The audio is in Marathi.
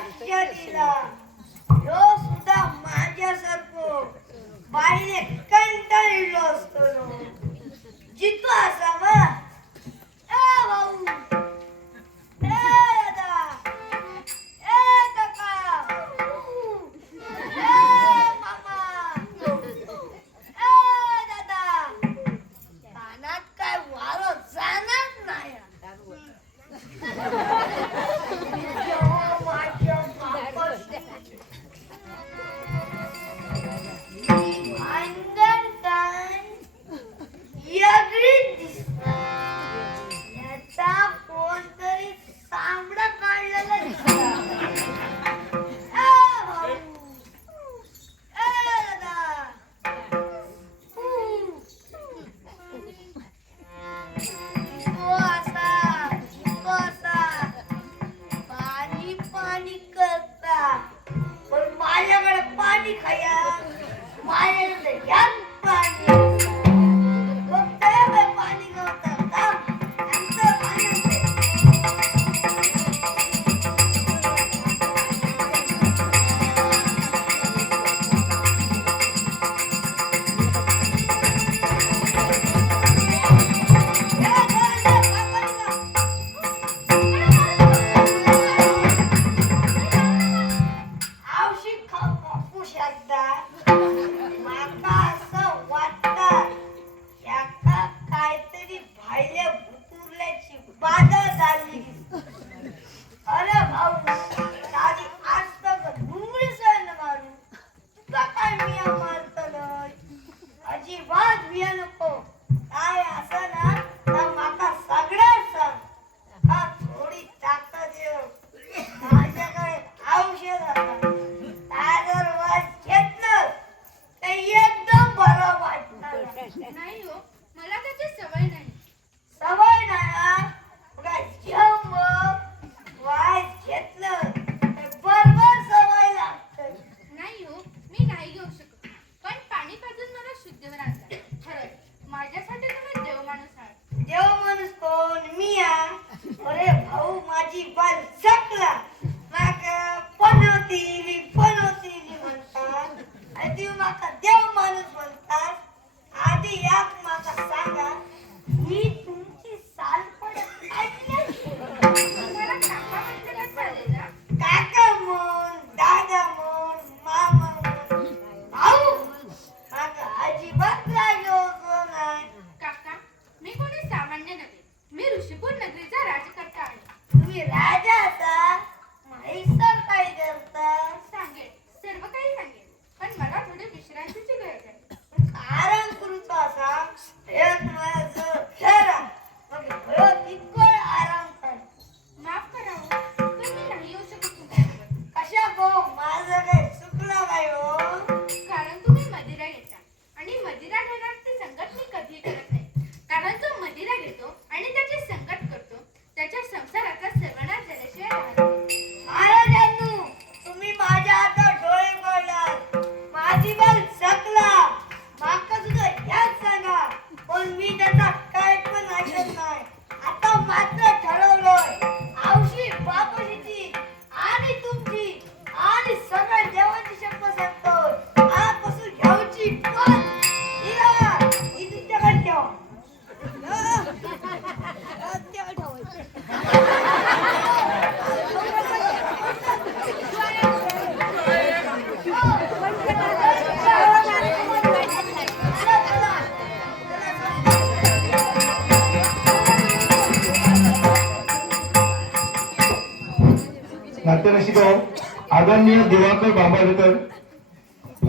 आयुष्य दिला ह्यो सुद्धा माझ्यासारखो बाईने कंटाळलो असतो जितो असावा ए भाऊ ए दादा ए काका ए मामा ए दादा कानात काय वारो जाणार नाही माझ्या बापाशी भांडण काय यागळीच दिसतात याचा कोणतरी सामडा काढलेला दिसतात भाऊ दादा तो असा पाणी पाणी करता पण माझ्याकडे पाणी खाया माझ्याकडे यात पाणी फक्त पाणी नव्हतं काम आमचं पाणी औषध खाऊ बापू शकता माका असं वाटतं याका काहीतरी भाईले भुकुरल्याची बाधा झाली अरे भाऊ साधी आज तक डुंगळी सण मारू तुला काय मिया मारतलय अजिबात भिया नको काय असं ना तर माका सगळं सांग हा थोडी ताकद ये माझ्याकडे औषध असतात जर वाज घेतलं तर एकदम बरं वाटणार नाही हो मला त्याची सवय नाही सवय नाही बघा जेव वाज घेतलं तर बरोबर सवय लागते नाही हो मी नाही घेऊ शकत पण पाणी पाजून मला शुद्धीवर आणतात खरंच माझ्यासाठी तुम्ही देव माणूस आहात देव माणूस कोण मी अरे भाऊ माझी बाल सकला माका पनवती म्हणतात आणि तू माका देव माणूस म्हणतात आधी याक माका सांगा ही तुमची सालपण मला काका म्हटलं तर चालेल ना काका म्हण दादा म्हण मामा म्हण भाऊ माका अजिबात लागलो नाही काका मी कोणी सामान्य नव्हे मी ऋषीपूर नगरीचा राजकर्ता आहे तुम्ही राजा असा म्हैसर काय करता सांगेल सर्व काही सांगेल पण मला थोडी विश्रांतीची गरज आहे आराम करूचो असा एक माझं फेरा मग भयो तितकोय आराम कर माफ करा हो पण मी नाही येऊ शकत तुमच्यासोबत कशा गो माझं काय चुकलं काय हो कारण तुम्ही मदिरा घेता आणि मदिरा घेण्याची संगत मी कधीही करत नाही कारण जो मदिरा घेतो आणि त्याची संगत करतो त्याच्या संसाराचा सर्वनाश झाल्याशिवाय राहत नाही. महाराजांनो तुम्ही माझ्या आता डोळे पडलात माझी बाल सकला माका सुद्धा ह्याच सांगा पण मी त्याचा काय पण ऐकत नाही आता मात्र ठरवलंय औशी बापाशीची आणि तुमची आणि सगळ्या देवाची शपथ सांगतो आजपासून घ्यावची पण ही तुमच्याकडे ठेवा नाट्यरसिक आदरणीय दिवाकर बांबाळकर